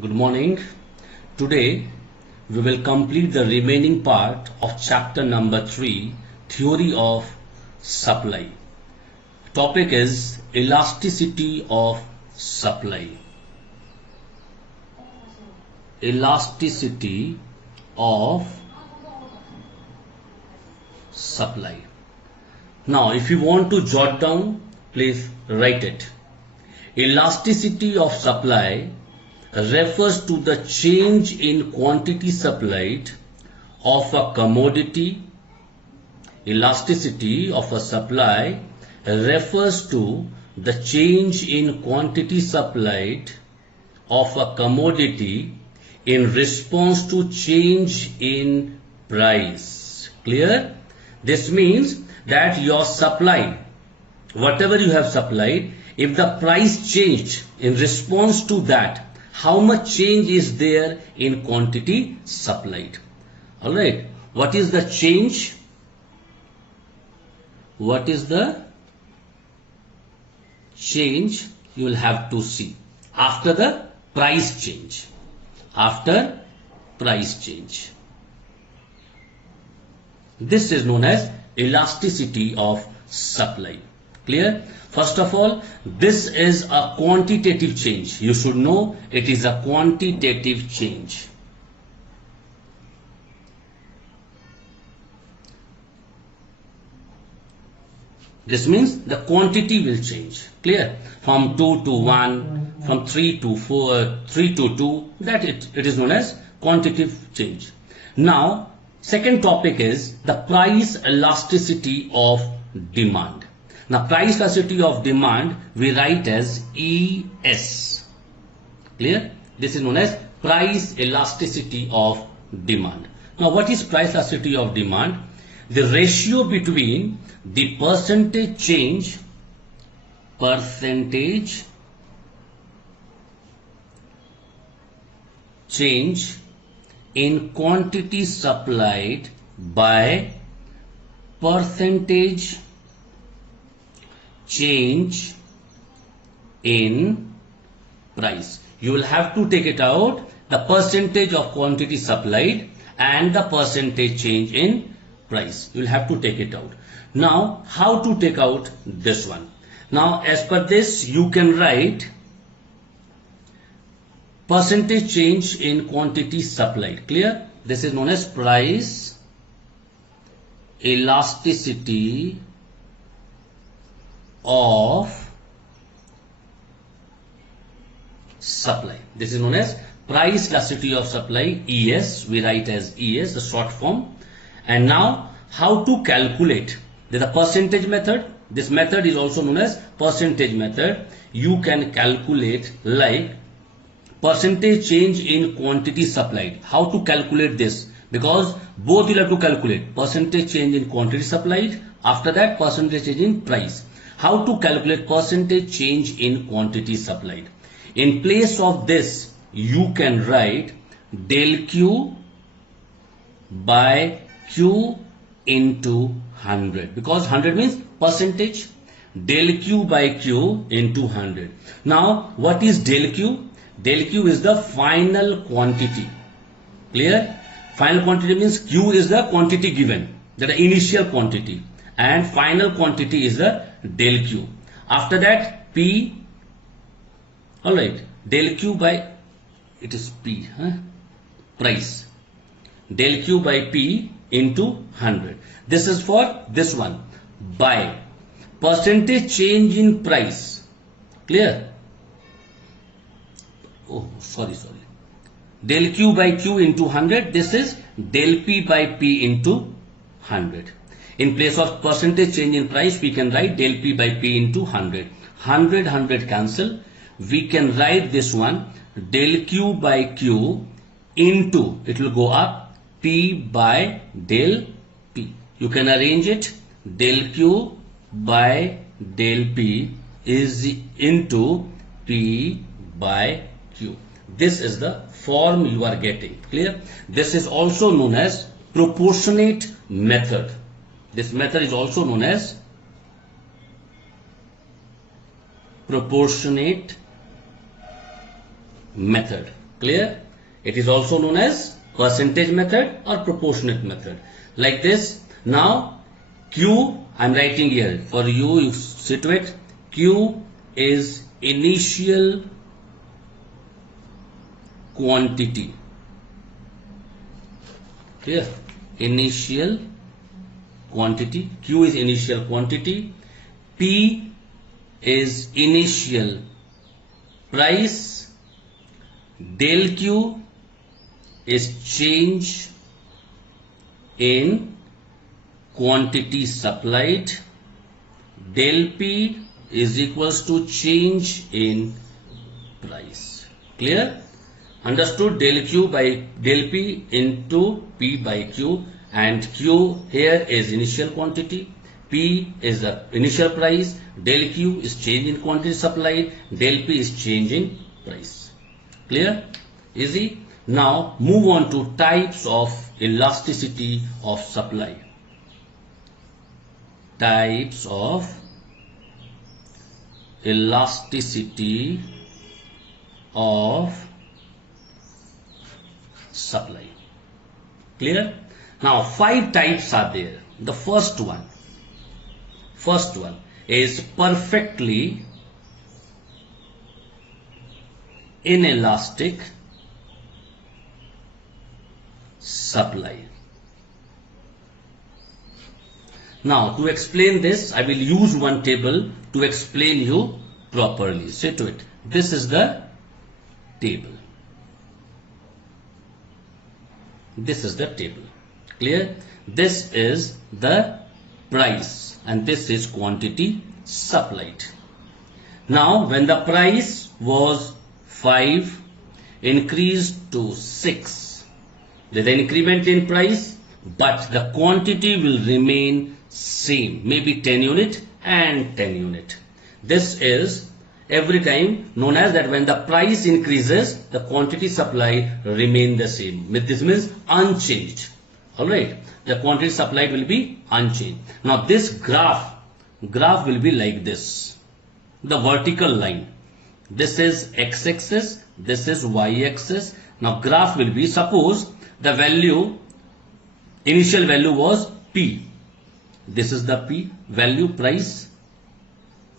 Good morning. Today we will complete the remaining part of chapter number 3, Theory of Supply. Topic is elasticity of supply. Elasticity of supply. Now, if you want to jot down, please write it. Elasticity of supply refers to the change in quantity supplied of a commodity. Elasticity of a supply refers to the change in quantity supplied of a commodity in response to change in price. Clear? This means that your supply, whatever you have supplied, if the price changed in response to that, how much change is there in quantity supplied? Alright, what is the change? What is the change you will have to see after the price change? After price change. This is known as elasticity of supply. Clear? First of all, this is a quantitative change. You should know it is a quantitative change. This means the quantity will change. Clear? From 2 to 1, from 3 to 4, 3 to 2, that it is known as quantitative change. Now, second topic is the price elasticity of demand. Now, price elasticity of demand we write as ES. Clear? This is known as price elasticity of demand. Now, what is price elasticity of demand? The ratio between the percentage change in quantity supplied by percentage change in price. You will have to take it out, the percentage of quantity supplied and the percentage change in price. You will have to take it out. Now, how to take out this one? Now, as per this, you can write percentage change in quantity supplied. Clear? This is known as price elasticity of supply. This is known as price elasticity of supply, ES. We write as ES, the short form. And now, how to calculate? There is a percentage method. This method is also known as percentage method. You can calculate like percentage change in quantity supplied. How to calculate this? Because both you have to calculate percentage change in quantity supplied. After that, percentage change in price. How to calculate percentage change in quantity supplied? In place of this, you can write del Q by Q into 100. Because 100 means percentage. Del Q by Q into 100. Now, what is del Q? Del Q is the final quantity. Clear? Final quantity means Q is the quantity given, that is the initial quantity, and final quantity is the del Q. After that, P, alright, del Q by, it is P, price. Del Q by P into 100. This is for this one. By percentage change in price. Clear? Oh, sorry. Del Q by Q into 100. This is del P by P into 100. In place of percentage change in price, we can write del P by P into 100. 100 cancel. We can write this one del Q by Q into, it will go up, P by del P. You can arrange it. Del Q by del P is into P by Q. This is the form you are getting. Clear? This is also known as proportionate method. This method is also known as proportionate method. Clear? It is also known as percentage method or proportionate method. Like this. Now Q, I'm writing here for you, you sit to it. Q is initial quantity. Clear? Initial quantity. Q is initial quantity. P is initial price. Del Q is change in quantity supplied. Del P is equals to change in price. Clear? Understood? Del Q by del P into P by Q, and Q here is initial quantity, P is the initial price, del Q is change in quantity supplied, del P is change in price. Clear? Easy? Now move on to types of elasticity of supply. Types of elasticity of supply. Clear? Now 5 types are there. The first one is perfectly inelastic supply. Now to explain this, I will use one table to explain you properly. See to it. This is the table. This is the table. Clear? This is the price and this is quantity supplied. Now when the price was 5 increased to 6, there is an increment in price, but the quantity will remain same, maybe 10 unit and 10 unit. This is every time known as that when the price increases, the quantity supply remain the same. This means unchanged. Alright, the quantity supplied will be unchanged. Now this graph will be like this. The vertical line. This is x-axis, this is y-axis. Now graph will be, suppose the value, initial value was P. This is the P value, price,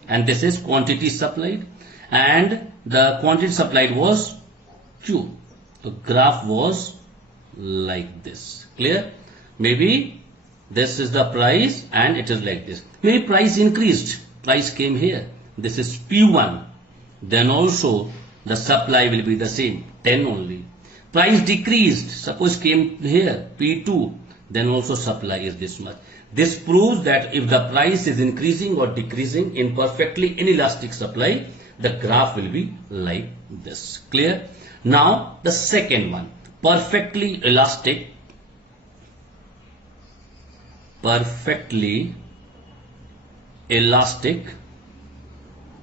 and this is quantity supplied, and the quantity supplied was Q. The graph was like this. Clear? Maybe this is the price and it is like this. Maybe price increased, price came here. This is P1. Then also the supply will be the same, 10 only. Price decreased, suppose came here, P2. Then also supply is this much. This proves that if the price is increasing or decreasing in perfectly inelastic supply, the graph will be like this. Clear? Now the second one, perfectly elastic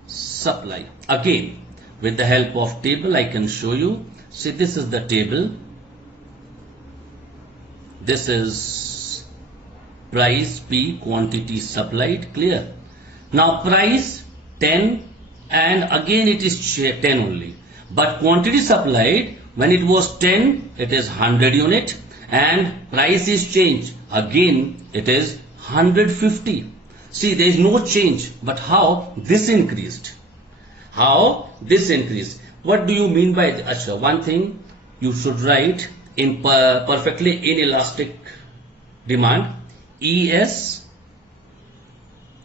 supply. Again, with the help of table I can show you. See, this is the table. This is price P, quantity supplied. Clear? Now price 10 and again it is 10 only. But quantity supplied, when it was 10, it is 100 unit, and price is changed. Again it is 150. See, there is no change. But how this increased? How this increased? What do you mean by this? One thing you should write in perfectly inelastic demand, ES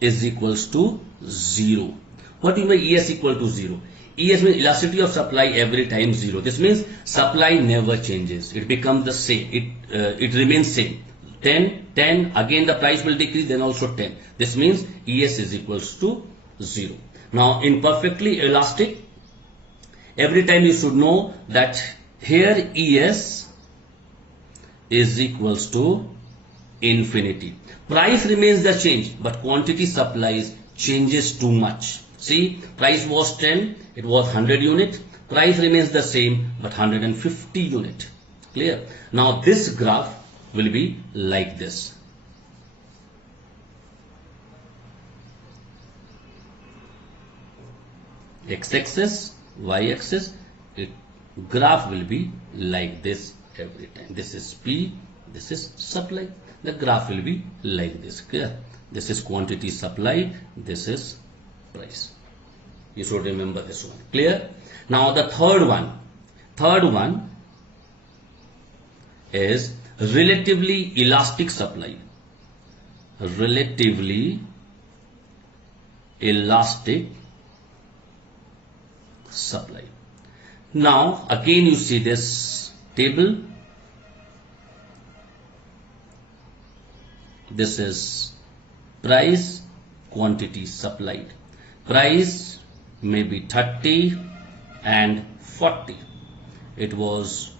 is equals to 0. What do you mean ES equal to 0? ES means elasticity of supply every time 0. This means supply never changes. It becomes the same. It remains same. 10, 10, again the price will decrease, then also 10. This means ES is equals to 0. Now in perfectly elastic, every time you should know that here ES is equals to infinity. Price remains the change, but quantity supplies changes too much. See, price was 10, it was 100 unit. Price remains the same, but 150 unit. Clear? Now this graph will be like this. X-axis, Y-axis, graph will be like this every time. This is P, this is supply. The graph will be like this. Clear? This is quantity supplied, this is price. You should remember this one. Clear? Now the third one is relatively elastic supply. Relatively elastic supply. Now again you see this table. This is price, quantity supplied. Price may be 30 and 40. It was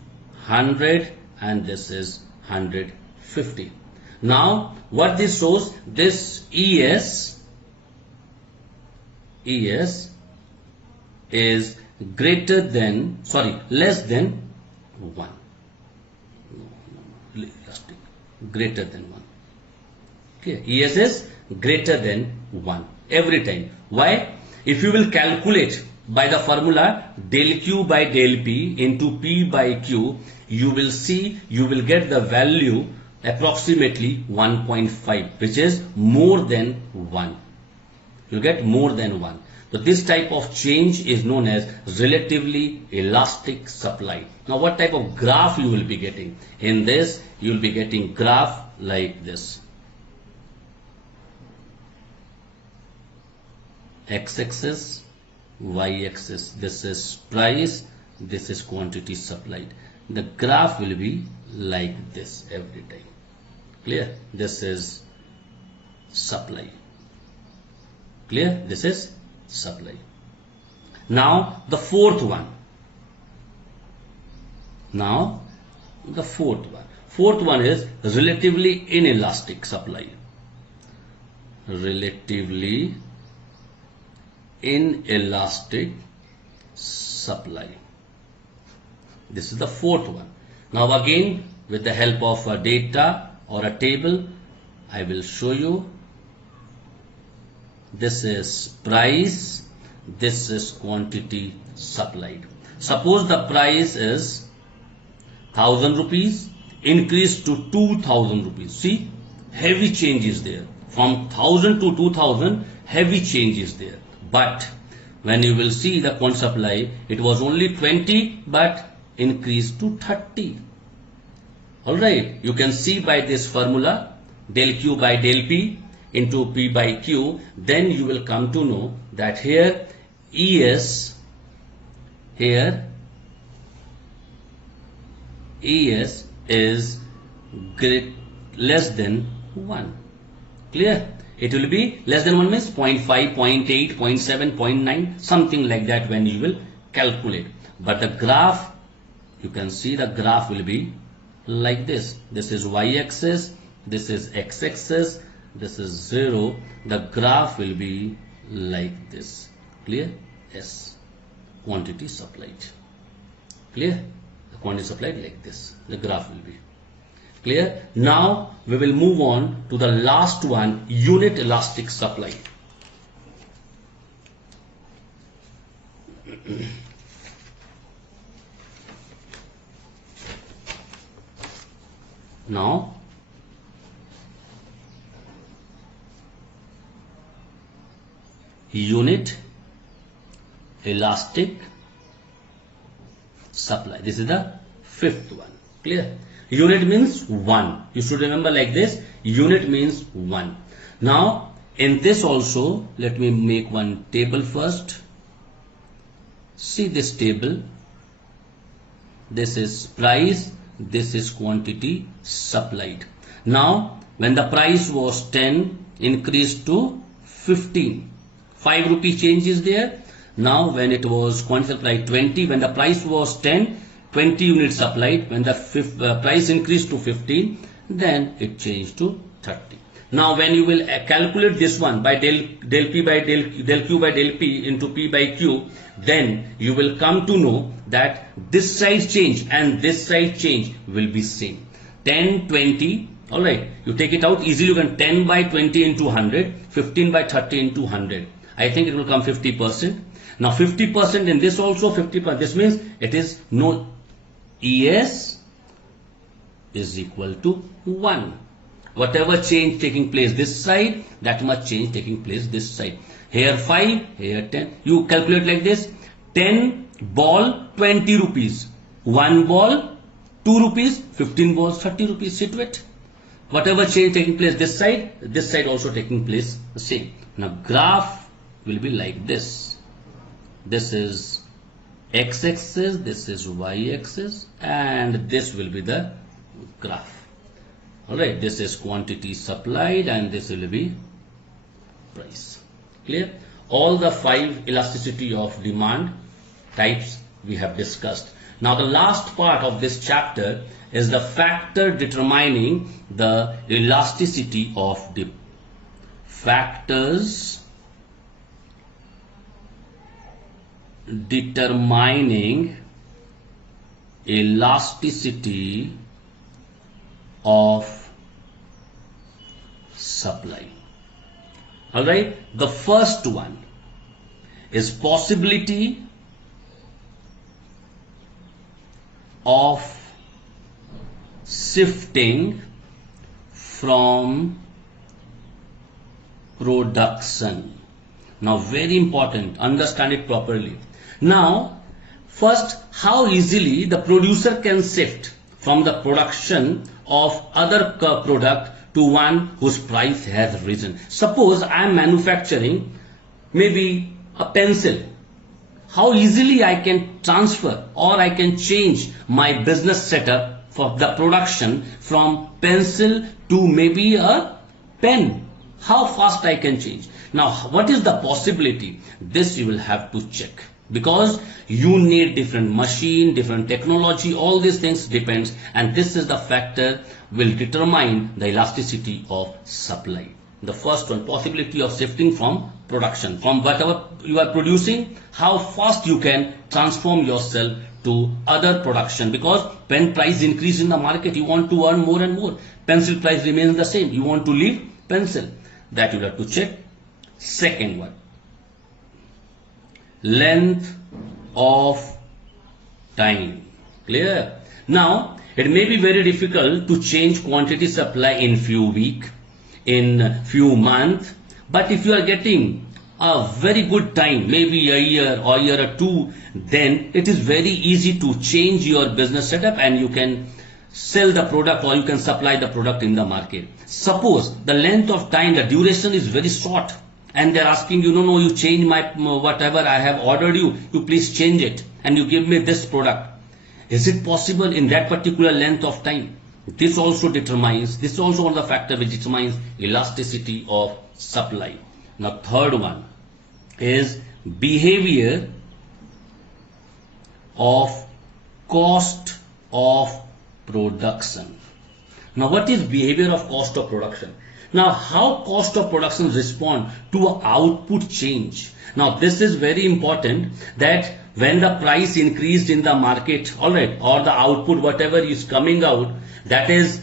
100 and this is 150. Now what this shows, this ES is greater than, less than 1. Elastic, greater than 1. Okay, ES is greater than 1 every time. Why? If you will calculate by the formula del Q by del P into P by Q, you will see, you will get the value approximately 1.5, which is more than 1. You get more than 1. So this type of change is known as relatively elastic supply. Now what type of graph you will be getting? In this you will be getting graph like this. X-axis, Y-axis, this is price, this is quantity supplied. The graph will be like this every time. Clear? This is supply. Clear? This is supply. Now the fourth one. Fourth one is relatively inelastic supply. Relatively inelastic supply. This is the fourth one. Now again, with the help of a data or a table, I will show you. This is price, this is quantity supplied. Suppose the price is 1000 rupees, increased to 2000 rupees. See, heavy change is there. From 1000 to 2000, heavy change is there. But when you will see the quantity supply, it was only 20 but increased to 30. Alright, you can see by this formula del Q by del P into P by Q, then you will come to know that here ES is less than 1. Clear? It will be less than 1 means 0.5, 0.8, 0.7, 0.9, something like that when you will calculate. But the graph, you can see the graph will be like this. This is Y-axis, this is X-axis, this is 0. The graph will be like this. Clear? Yes. Quantity supplied. Clear? The quantity supplied like this. The graph will be. Clear? Now we will move on to the last one, unit elastic supply. Now unit elastic supply. This is the fifth one. Clear? Unit means 1. You should remember like this. Unit means 1. Now in this also, let me make one table first. See this table. This is price, this is quantity supplied. Now when the price was 10, increased to 15. 5 rupee change is there. Now when it was quantity supplied 20, when the price was 10, 20 units supplied. When the price increased to 15, then it changed to 30. Now when you will calculate this one by del Q by del P into P by Q, then you will come to know that this side change and this side change will be same. 10, 20, alright, you take it out easily. You can 10 by 20 into 100, 15 by 30 into 100. I think it will come 50%. Now 50% in this also 50%. This means it is no ES is equal to 1. Whatever change taking place this side, that much change taking place this side. Here 5, here 10. You calculate like this. 10 ball 20 rupees. 1 ball 2 rupees. 15 balls 30 rupees. See to it. Whatever change taking place this side also taking place the same. Now graph will be like this. This is x-axis, this is y-axis, and this will be the graph. Alright, this is quantity supplied and this will be price. Clear? All the 5 elasticity of demand types we have discussed. Now the last part of this chapter is the factor determining the elasticity of the factors determining elasticity of supply. Alright, the first one is possibility of shifting from production. Now very important, understand it properly. Now first, how easily the producer can shift from the production of other product to one whose price has risen. Suppose I am manufacturing maybe a pencil. How easily I can transfer or I can change my business setup for the production from pencil to maybe a pen. How fast I can change. Now what is the possibility? This you will have to check. Because you need different machine, different technology, all these things depends, and this is the factor will determine the elasticity of supply. The first one, possibility of shifting from production, from whatever you are producing, how fast you can transform yourself to other production, because pen price increase in the market, you want to earn more and more. Pencil price remains the same, you want to leave pencil. That you have to check. Second one, length of time. Clear? Now it may be very difficult to change quantity supply in few weeks, in few months, but if you are getting a very good time, maybe a year or year or two, then it is very easy to change your business setup and you can sell the product or you can supply the product in the market. Suppose the length of time, the duration is very short, and they're asking you, no, you change my whatever I have ordered you please change it and you give me this product. Is it possible in that particular length of time? This also determines, this is also one of the factors which determines elasticity of supply. Now third one is behavior of cost of production. Now what is behavior of cost of production? Now how cost of production respond to output change? Now this is very important, that when the price increased in the market, alright, or the output whatever is coming out, that is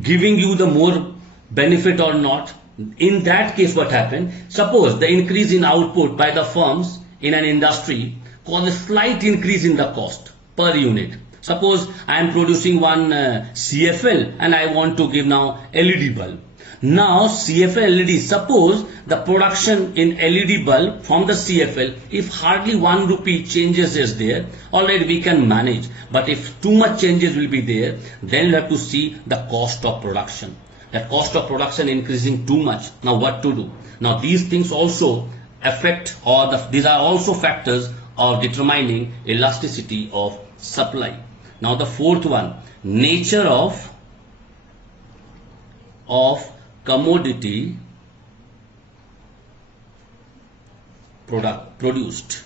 giving you the more benefit or not. In that case what happened? Suppose the increase in output by the firms in an industry cause a slight increase in the cost per unit. Suppose I am producing one CFL and I want to give now LED bulb. Now CFL LED, suppose the production in LED bulb from the CFL, if hardly 1 rupee changes is there, alright, we can manage. But if too much changes will be there, then you have to see the cost of production. The cost of production increasing too much. Now what to do? Now these things also affect, or these are also factors of determining elasticity of supply. Now the fourth one, nature of commodity product produced.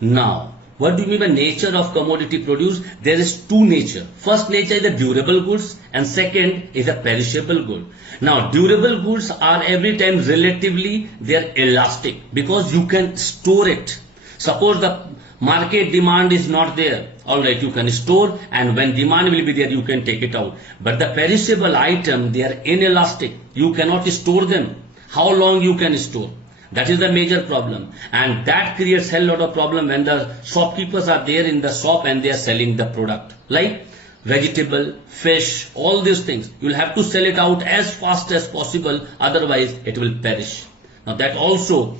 Now what do you mean by nature of commodity produced? There is two nature. First nature is the durable goods and second is the perishable good. Now durable goods are every time relatively they are elastic because you can store it. Suppose the market demand is not there, alright, you can store, and when demand will be there you can take it out. But the perishable item, they are inelastic, you cannot store them. How long you can store? That is the major problem, and that creates hell lot of problem when the shopkeepers are there in the shop and they are selling the product like vegetable, fish, all these things. You will have to sell it out as fast as possible, otherwise it will perish. Now that also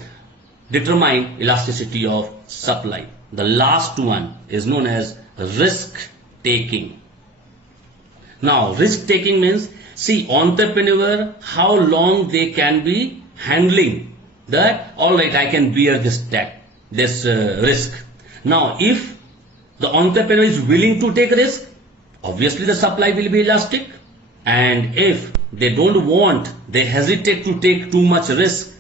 determine elasticity of supply. The last one is known as risk taking. Now risk taking means, see, entrepreneur, how long they can be handling that, all right, I can bear this risk. Now if the entrepreneur is willing to take risk, obviously the supply will be elastic, and if they don't want, they hesitate to take too much risk,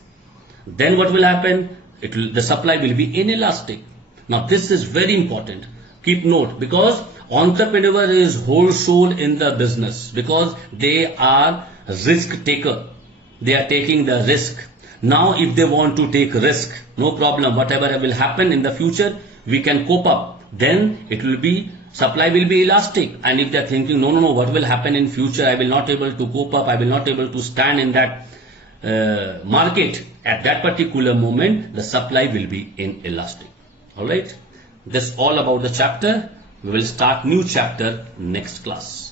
then what will happen? The supply will be inelastic. Now this is very important. Keep note, because entrepreneur is whole soul in the business, because they are risk taker. They are taking the risk. Now if they want to take risk, no problem, whatever will happen in the future, we can cope up. Then it will be, supply will be elastic. And if they are thinking, no, what will happen in future, I will not able to cope up, I will not able to stand in that market, at that particular moment, the supply will be inelastic. Alright, that's all about the chapter. We will start new chapter next class.